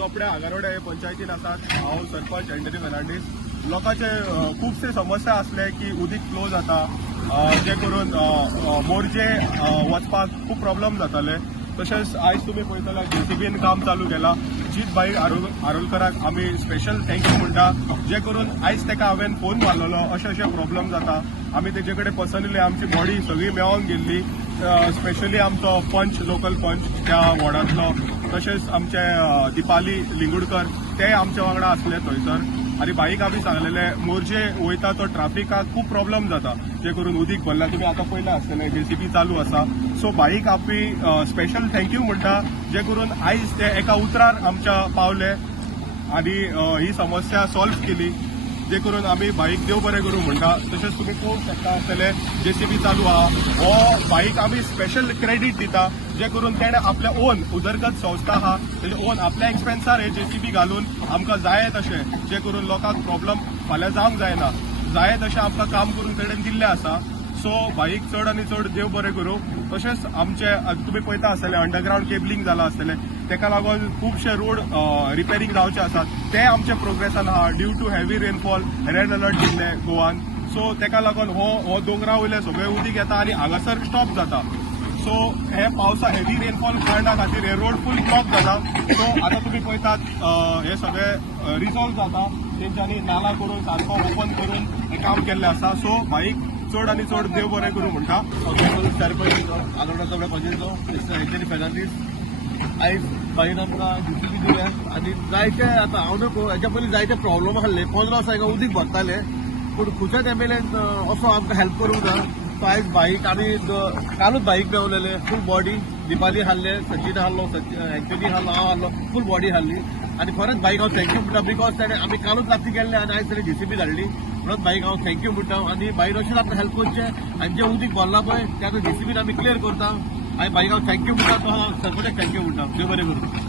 चोपड्या आगारोडे पंचायतीन आसात। हांव सरपंच एंटनी फेर्नांडीस। लोकांचे खुबशे समस्या आसले की उदीक फ्लो जाता, जे करून मोरजे वचपाक खूब प्रॉब्लेम जाताले। तशेंच आयज तुमी पळयतले जेसीबीन काम चालू केलां। जीत भाई आरोलकराक आमी स्पेशल थँक्यू म्हणटा, जे करून आयज ताका हांवें फोन मारलेलो अशे प्रॉब्लेम जाता। आमी तेजे कडेन पर्सनली आमची बॉडी सगळी मेळोन गेल्ली, स्पेशली आमचो पंच, लोकल पंच त्या वॉर्डांतलो, तशेंच आमचे दिपाली लिंगुडकर ते आमच्या वांगडा आसले थंयसर। आनी बाईक आमी सांगलेले मोरजे वयता तो ट्राफिकाक खूब प्रॉब्लेम जाता, जे करून उदीक भरला। तुमी आतां पळयला आसतलें जेसीबी चालू आसा। सो बाईक आमी स्पेशल थँक्यू म्हणटा, जे करून आयज ते एका उतरार आमच्या पावले आनी ही समस्या सॉल्व केली, जे करून आमी बाईक देव बरें करूं म्हणटा। तशेंच तुमी पळोवंक शकता आसतले जेसीबी चालू आहा, हो बाईक आमी स्पेशल क्रेडीट दिता, जे करून तेणे आपल्या ओन उदरगत संस्था आहा तेजे ओन आपल्या एक्सपेन्सार हे जेसीबी घालून आमकां जाय तशें, जे करून लोकांक प्रॉब्लेम फाल्यां जावंक जायना, जाय तशें आमकां काम करून तेणेन दिल्लें आसा। सो बाईक चड आनी चड देव बरें करूं। तशेंच आमचे तुमी पळयता आसतलें अंडरग्रावंड केबलिंग जालां आसतलें, तेका लागून खुबशे रोड रिपेरिंग जावचे आसात, ते आमच्या प्रोग्रेसान आहा। Due to heavy rainfall red alert दिल्ले गोवान, सो तेका लागून हो दोंगरा वयले सगळे उदीक येता आनी हांगासर स्टॉप जाता। सो हे पावसा हेवी रेनफॉल कारणां खातीर हे रोड फूल ब्लॉक जाता। सो आतां तुमी पळयतात हे सगळे रिसॉल्व जाता, तेंच्यांनी नाला करून सारको ओपन करून हे काम केल्लें आसा। सो बाईक चड आनी चड देव बरें करूं म्हणटा। सरपंच आलोडा चौडा पंचायतीचो मिस्टर एंटनी फेर्नांडीस। आयज बाईन आमकां जेसीबी दिल्या आनी जायते आतां हांव न्हू हेच्या पयलीं जायते प्रॉब्लेम आहले। 15 वर्सां हांगा उदीक भरताले, पूण खंयच्याच एमएलएन असो आमकां हेल्प करूंक ना। सो आयज बाईक आमी कालूच बाईक मेळलेले, फूल बॉडी दिपाली हाडले, सचिन हाडलो, एंटनी हाडलो, हांव हाडलो, फूल बॉडी हाडली। आनी खरेंच बाईक हांव थँक्यू म्हणटा, बिकॉज ताणें आमी कालूच राती गेल्ले आनी आयज ताणें जेसीबी धाडली। म्हणून बाईक हांव थँक्यू म्हणटा आनी बाईक अशेंच आमकां हेल्प करचें आनी जें उदीक भरला पळय तें आतां जेसीबीन आमी क्लियर करता। आनी बाईक हांव थँक्यू म्हणटा, तो हांव सरपंचाक थँक्यू म्हणटा। देव बरें करूं।